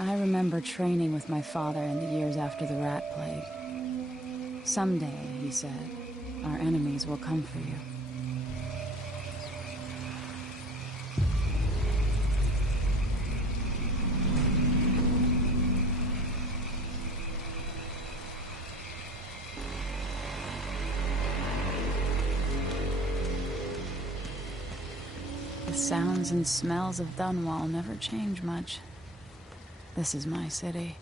I remember training with my father in the years after the rat plague. Someday, he said, our enemies will come for you. The sounds and smells of Dunwall never change much. This is my city.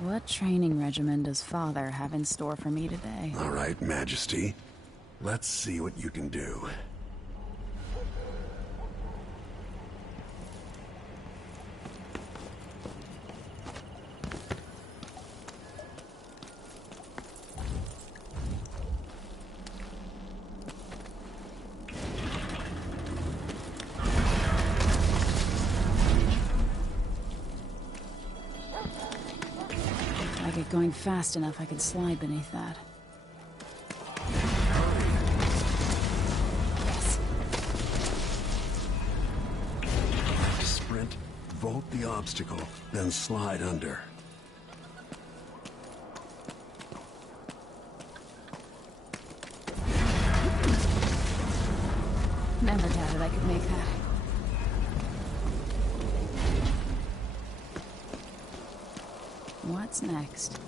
What training regimen does Father have in store for me today? All right, Majesty. Let's see what you can do. Going fast enough, I could slide beneath that. Yes. Sprint, vault the obstacle, then slide under. Never doubted I could make that. What's next?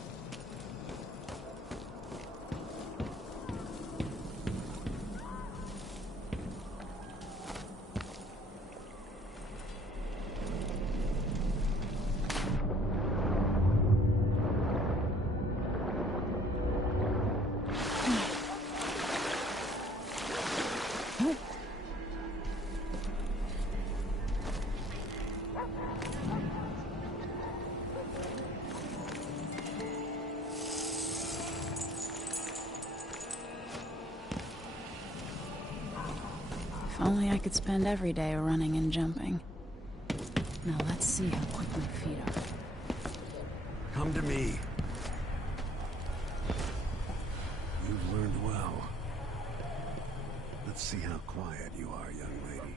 If only I could spend every day running and jumping. Now let's see how quick my feet are. Come to me. You've learned well. Let's see how quiet you are, young lady.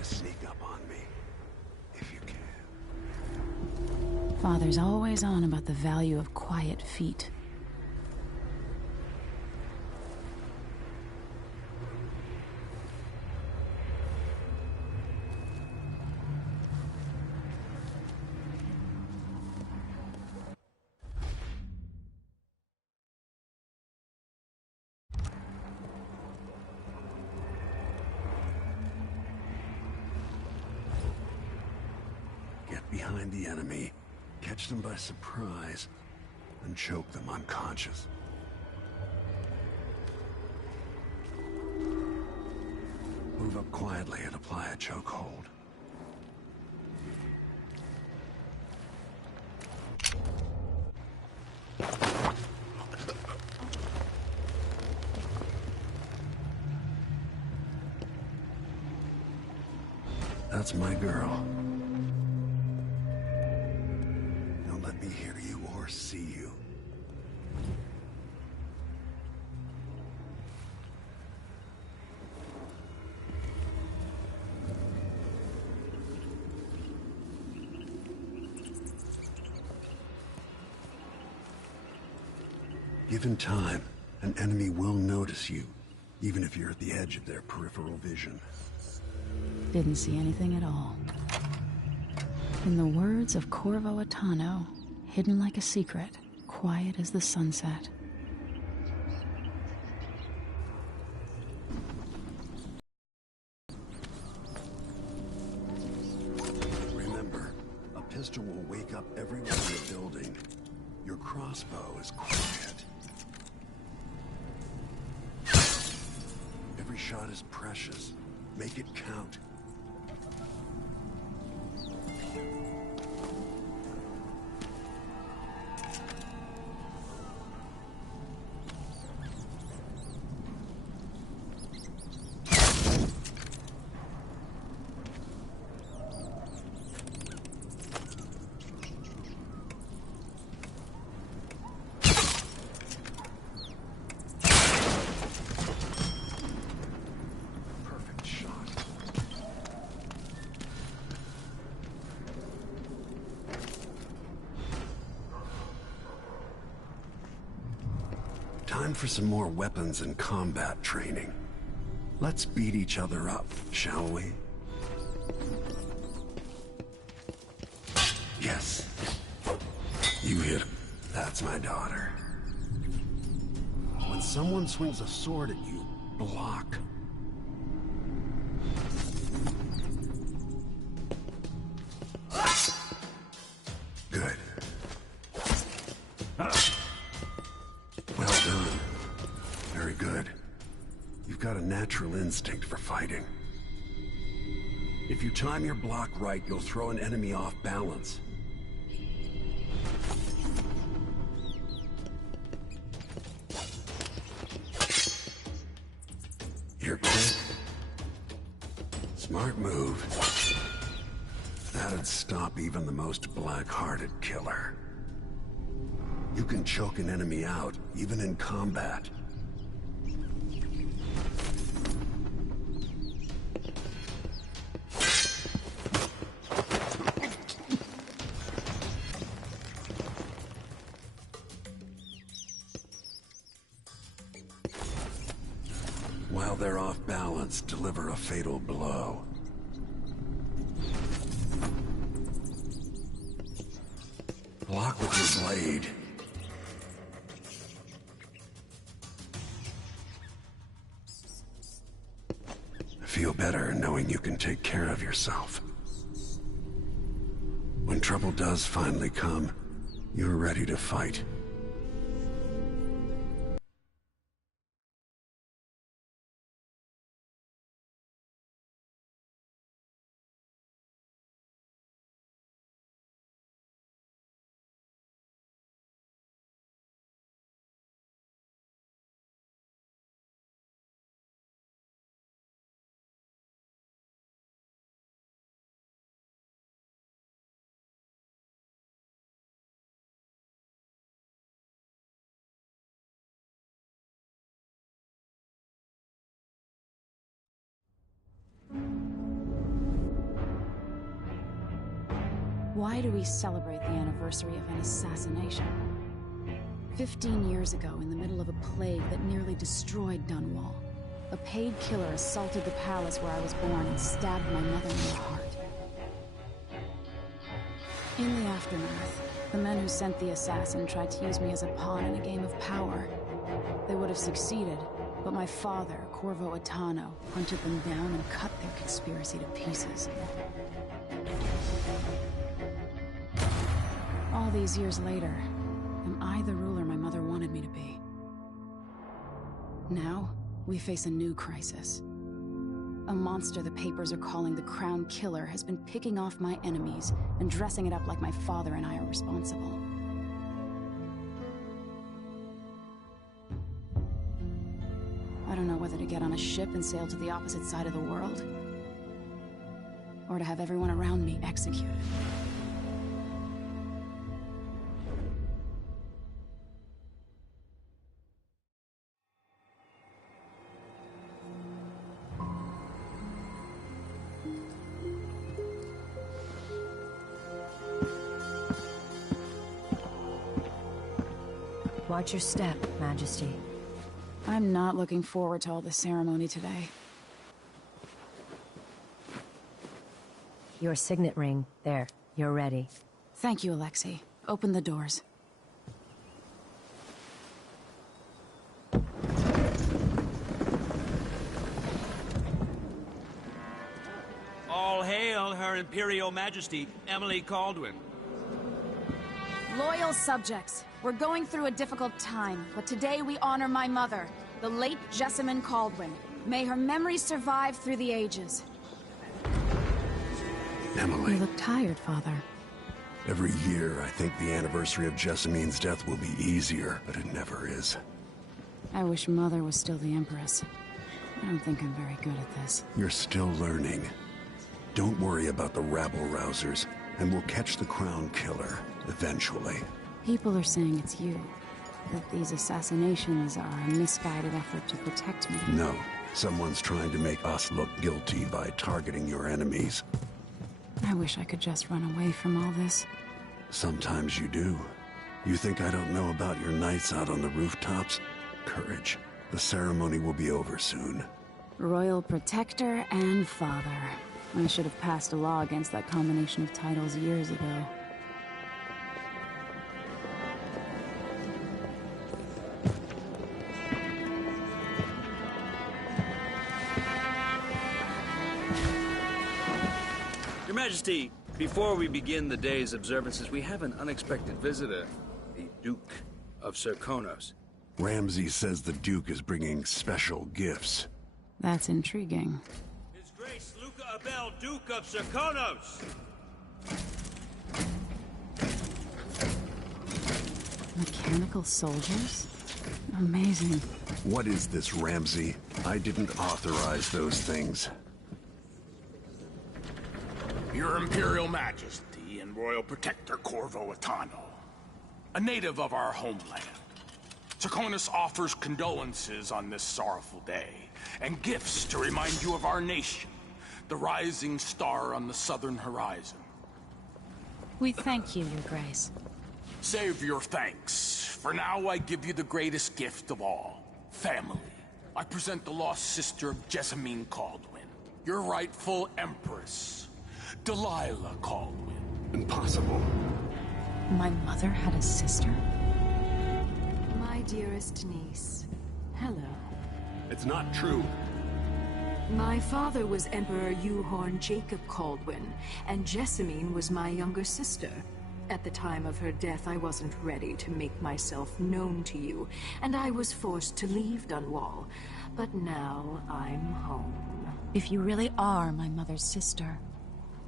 Sneak up on me, if you can. Father's always on about the value of quiet feet. Behind the enemy, catch them by surprise, and choke them unconscious. Move up quietly and apply a chokehold. That's my girl. Let me hear you or see you. Given time, an enemy will notice you, even if you're at the edge of their peripheral vision. Didn't see anything at all. In the words of Corvo Attano, hidden like a secret, quiet as the sunset. Remember, a pistol will wake up everyone in the building. Your crossbow is quiet. Every shot is precious. Make it count. Time for some more weapons and combat training. Let's beat each other up, shall we? Yes. You hit him. That's my daughter. When someone swings a sword at you, block. Good. Well done. Very good. You've got a natural instinct for fighting. If you time your block right, you'll throw an enemy off balance. You're quick. Smart move. That'd stop even the most black-hearted killer. You can choke an enemy out, even in combat. While they're off balance, deliver a fatal blow. Block with your blade. Feel better knowing you can take care of yourself. When trouble does finally come, you're ready to fight. Why do we celebrate the anniversary of an assassination? 15 years ago, in the middle of a plague that nearly destroyed Dunwall, a paid killer assaulted the palace where I was born and stabbed my mother in the heart. In the aftermath, the men who sent the assassin tried to use me as a pawn in a game of power. They would have succeeded, but my father, Corvo Attano, hunted them down and cut their conspiracy to pieces. All these years later, am I the ruler my mother wanted me to be? Now, we face a new crisis. A monster the papers are calling the Crown Killer has been picking off my enemies and dressing it up like my father and I are responsible. I don't know whether to get on a ship and sail to the opposite side of the world, or to have everyone around me executed. Watch your step, Majesty. I'm not looking forward to all the ceremony today. Your signet ring. There. You're ready. Thank you, Alexei. Open the doors. All hail Her Imperial Majesty, Emily Caldwin. Loyal subjects, we're going through a difficult time, but today we honor my mother, the late Jessamine Caldwin. May her memory survive through the ages. Emily. You look tired, Father. Every year, I think the anniversary of Jessamine's death will be easier, but it never is. I wish Mother was still the Empress. I don't think I'm very good at this. You're still learning. Don't worry about the rabble-rousers, and we'll catch the Crown Killer, eventually. People are saying it's you. That these assassinations are a misguided effort to protect me. No. Someone's trying to make us look guilty by targeting your enemies. I wish I could just run away from all this. Sometimes you do. You think I don't know about your nights out on the rooftops? courage. The ceremony will be over soon. Royal Protector and Father. I should have passed a law against that combination of titles years ago. Your Majesty, before we begin the day's observances, we have an unexpected visitor. The Duke of Serkonos. Ramsey says the Duke is bringing special gifts. That's intriguing. His Grace Luca Abel, Duke of Serkonos! Mechanical soldiers? Amazing. What is this, Ramsey? I didn't authorize those things. Your Imperial Majesty and Royal Protector Corvo Atano, a native of our homeland. Serkonos offers condolences on this sorrowful day, and gifts to remind you of our nation, the rising star on the southern horizon. We thank you, Your Grace. Save your thanks. For now, I give you the greatest gift of all, family. I present the lost sister of Jessamine Caldwin, your rightful Empress, Delilah Caldwin. Impossible. My mother had a sister? My dearest niece, hello. It's not true. My father was Emperor Euhorn Jacob Caldwin, and Jessamine was my younger sister. At the time of her death, I wasn't ready to make myself known to you, and I was forced to leave Dunwall. But now I'm home. If you really are my mother's sister,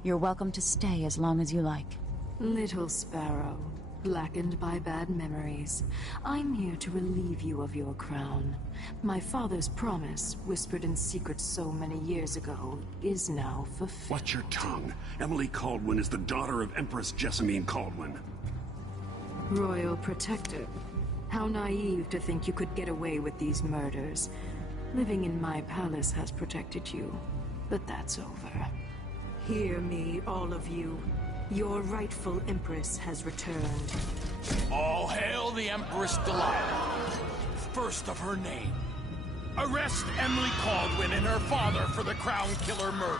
you're welcome to stay as long as you like. Little sparrow, blackened by bad memories, I'm here to relieve you of your crown. My father's promise, whispered in secret so many years ago, is now fulfilled. Watch your tongue. Emily Caldwin is the daughter of Empress Jessamine Caldwin. Royal Protector, how naive to think you could get away with these murders. Living in my palace has protected you, but that's over. Hear me, all of you. Your rightful Empress has returned. All hail the Empress Delilah, first of her name. Arrest Emily Caldwin and her father for the Crown Killer murder.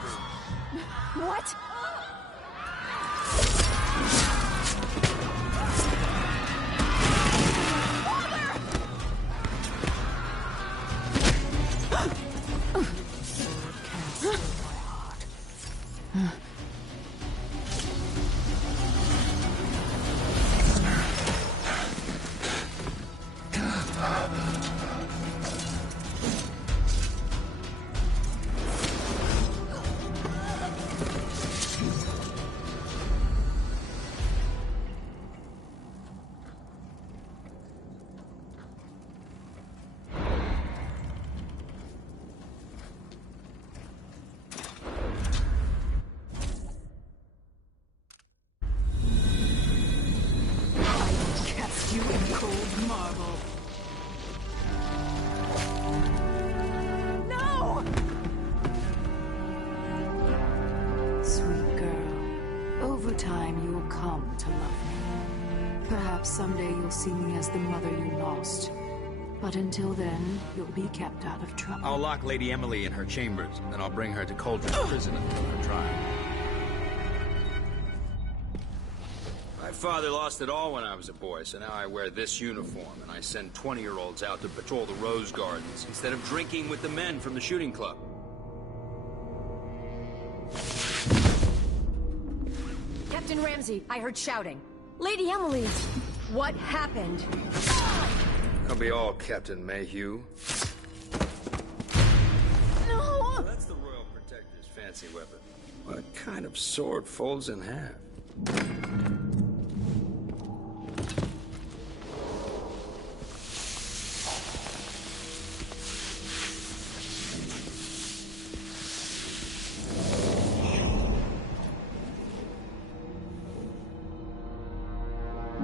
What? You in cold marble. No! Sweet girl, over time you'll come to love me. Perhaps someday you'll see me as the mother you lost. But until then, you'll be kept out of trouble. I'll lock Lady Emily in her chambers, then I'll bring her to Cauldron Prison until her trial. My father lost it all when I was a boy, so now I wear this uniform, and I send 20-year-olds out to patrol the Rose Gardens instead of drinking with the men from the shooting club. Captain Ramsey, I heard shouting. Lady Emily! What happened? I'll be all Captain Mayhew. No! Well, that's the Royal Protector's fancy weapon. What kind of sword folds in half?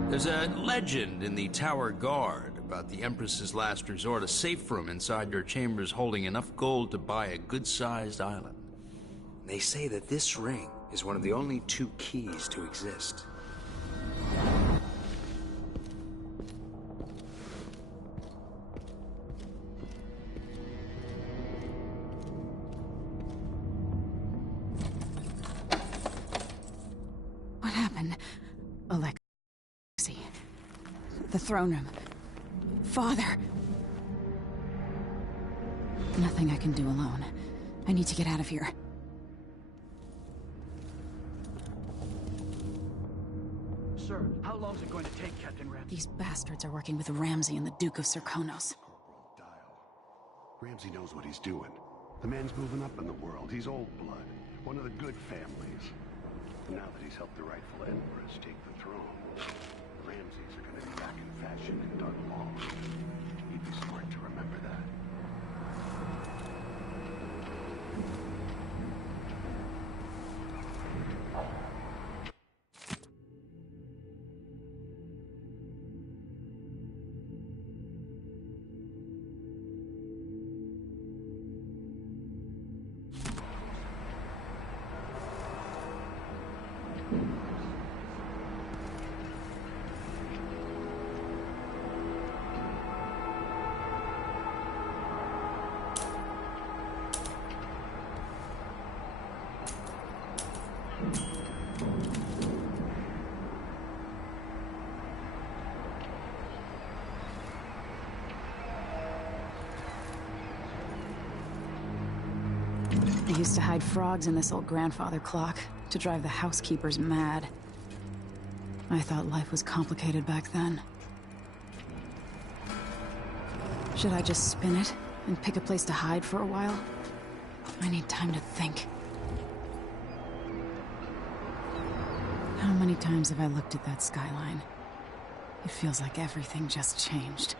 There's a legend in the Tower Guard about the Empress's last resort, a safe room inside your chambers holding enough gold to buy a good-sized island. They say that this ring is one of the only 2 keys to exist. happened. Alexei. The throne room. Father! Nothing I can do alone. I need to get out of here. Sir, how long is it going to take, Captain Ramsey? These bastards are working with Ramsey and the Duke of Serkonos. Ramsey knows what he's doing. The man's moving up in the world. He's old blood. One of the good families. And now that he's helped the rightful empress take the throne, the Ramseys are going to be back in fashion in Dunwall. He'd be smart to remember that. They used to hide frogs in this old grandfather clock to drive the housekeepers mad. I thought life was complicated back then. Should I just spin it and pick a place to hide for a while? I need time to think. How many times have I looked at that skyline? It feels like everything just changed.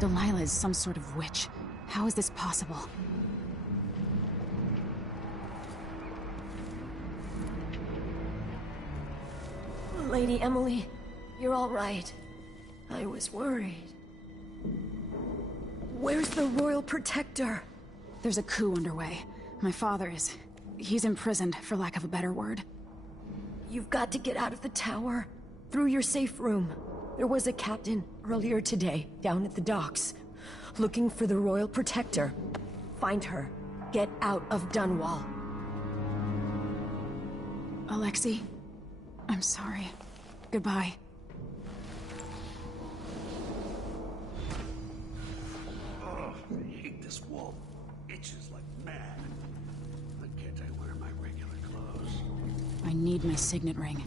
Delilah is some sort of witch. How is this possible? Lady Emily, you're all right. I was worried. Where's the Royal Protector? There's a coup underway. My father is... he's imprisoned, for lack of a better word. You've got to get out of the tower. Through your safe room. There was a captain earlier today, down at the docks. Looking for the Royal Protector. Find her. Get out of Dunwall. Alexei, I'm sorry. Goodbye. Oh, I hate this wall. Itches like mad. Why can't I wear my regular clothes? I need my signet ring.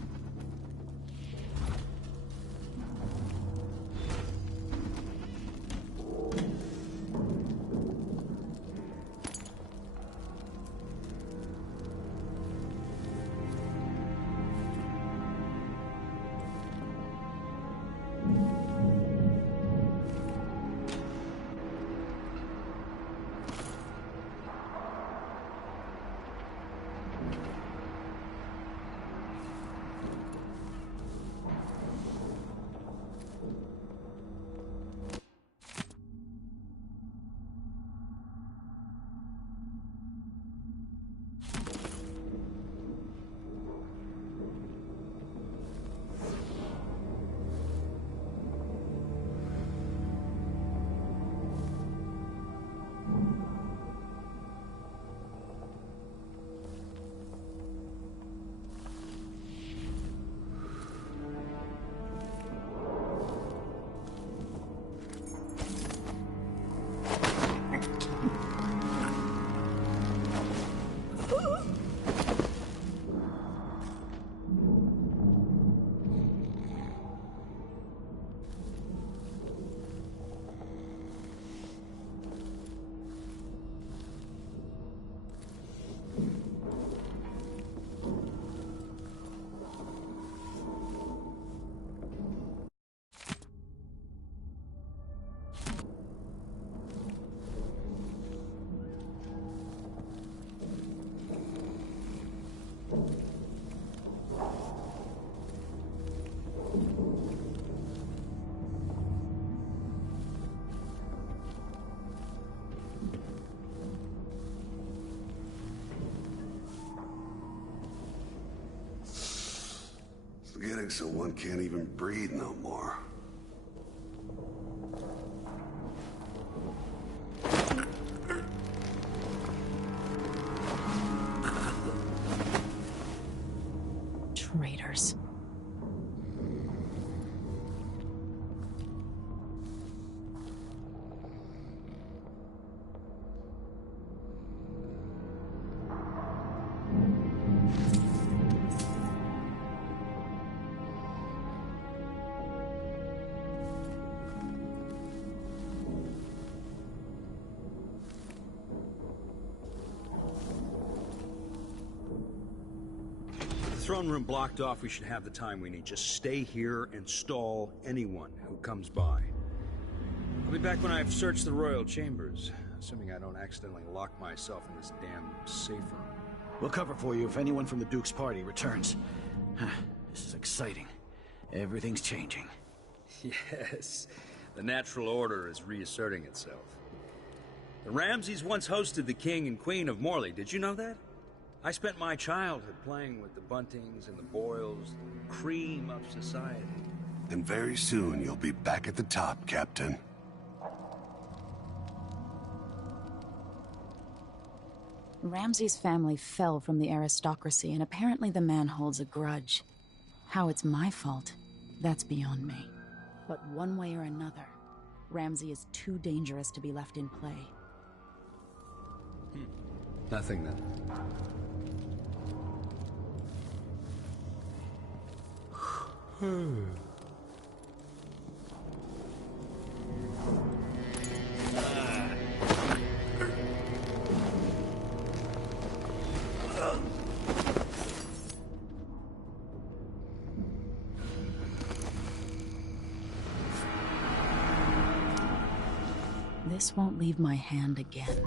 getting so one can't even breathe no more. Traitors. Throne room blocked off. We should have the time we need. Just stay here and stall anyone who comes by. I'll be back when I've searched the royal chambers, assuming I don't accidentally lock myself in this damn safe room. We'll cover for you if anyone from the Duke's party returns. This is exciting. Everything's changing. Yes, the natural order is reasserting itself. The Ramseys once hosted the king and queen of Morley. Did you know that? I spent my childhood playing with the Buntings and the Boyles, the cream of society. And very soon you'll be back at the top, Captain. Ramsay's family fell from the aristocracy, and apparently the man holds a grudge. How it's my fault, that's beyond me. But one way or another, Ramsay is too dangerous to be left in play. Nothing then. This won't leave my hand again.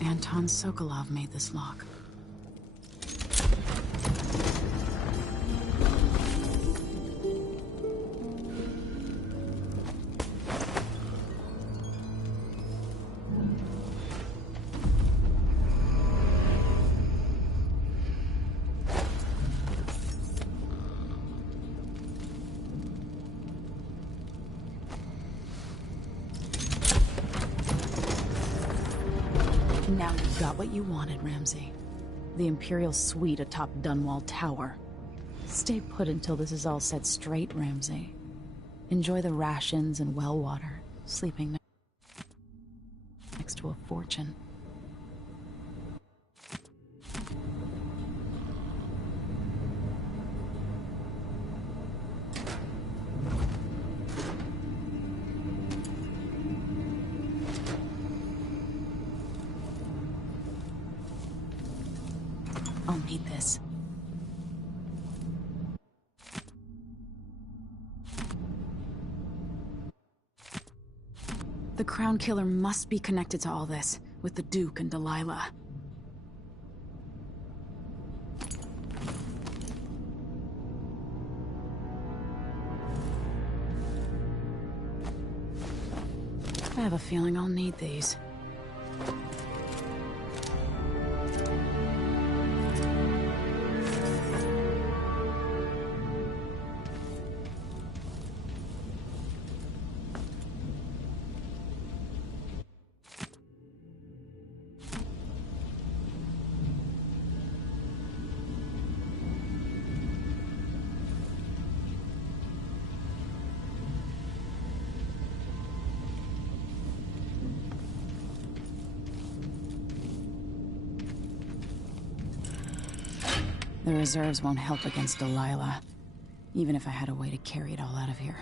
Anton Sokolov made this lock. Now you got what you wanted, Ramsay. The Imperial suite atop Dunwall Tower. Stay put until this is all set straight, Ramsay. Enjoy the rations and well water, sleeping next to a fortune. I'll need this. The Crown Killer must be connected to all this, with the Duke and Delilah. I have a feeling I'll need these. The reserves won't help against Delilah, even if I had a way to carry it all out of here.